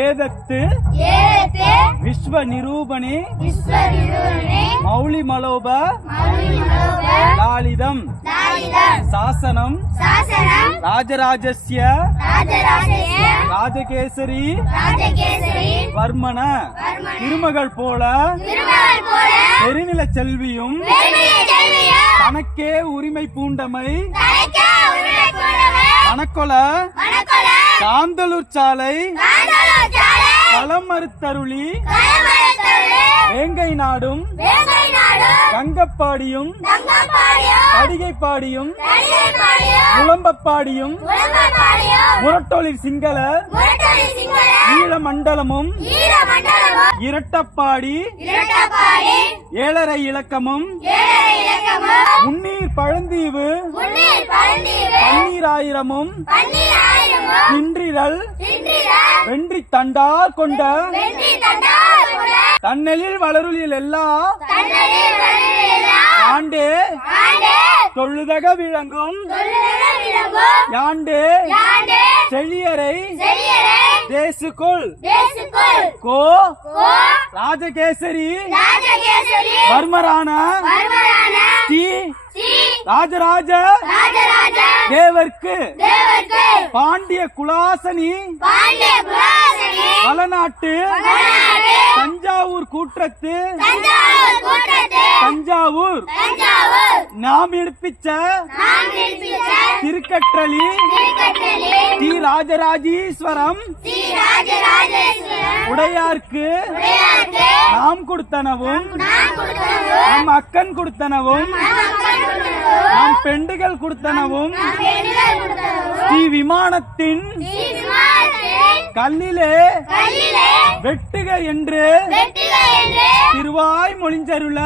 ஏதத்து விஸ்வ நிரூபணே லாலிதம் சாசனம் சாசனம் ராஜராஜஸ்ய ராஜராஜஸ்ய ராஜகேசரி வர்மன திருமகள் போல பெருநில செல்வியும் தனக்கே உரிமை பூண்டமை சாலை காந்தலூர் சாலை களம் மறுத்தருளி வேங்கை நாடும் கங்கப்பாடியும் கடிகைப்பாடியும் குளம்பப்பாடியும் உளம்பப்பாடியும் முரட்டொழில் சிங்கள ஈழ மண்டலமும் இரட்டப்பாடி ஏழரை இலக்கமும் முன்னீர் பழந்தீவு பன்னீராயிரமும் தின்றிரல் வென்றி தண்டார் கொண்ட தன்னெழில் வளருளில் எல்லா தன்னலில் வரையெல்லாம் ஆண்டே தொழுதக விளங்கும் யாண்டே செழியரை தேசுக்குள் கோ ராஜகேசரி வர்மரான தி ராஜராஜ தேவர்க்கு பாண்டிய குலாசனி பாண்டிய குலாசனி வளநாட்டு தஞ்சாவூர் கூற்றத்து தஞ்சாவூர் நாம் எடுப்பிச்ச நாம் நிற்பித்த திருக்கற்றளி திருக்கட்டளி தி ராஜராஜீஸ்வரம் ஸ்ரீ ராஜராஜேஸ்வரம் உடையார்க்கு நாம் கொடுத்தனவும் நம் அக்கன் கொடுத்தனவும் நம் பெண்டுகள் கொடுத்தனவும் ஸ்ரீ விமானத்தின் கல்லிலே வெட்டுக என்று திருவாய் மொழிஞ்சருள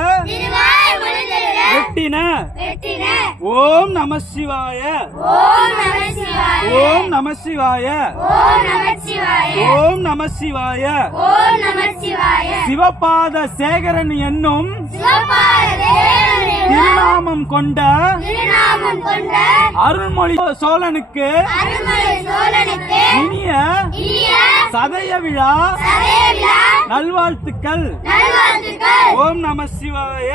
வெட்டின. ஓம் நம சிவாய. ஓம் நம சிவாய. ஓம் நம சிவாய. சிவபாத சேகரன் என்னும் திருநாமம் கொண்ட அருள்மொழி சோழனுக்கு இனிய சதய விழா நல்வாழ்த்துக்கள். ஓம் நம சிவாய.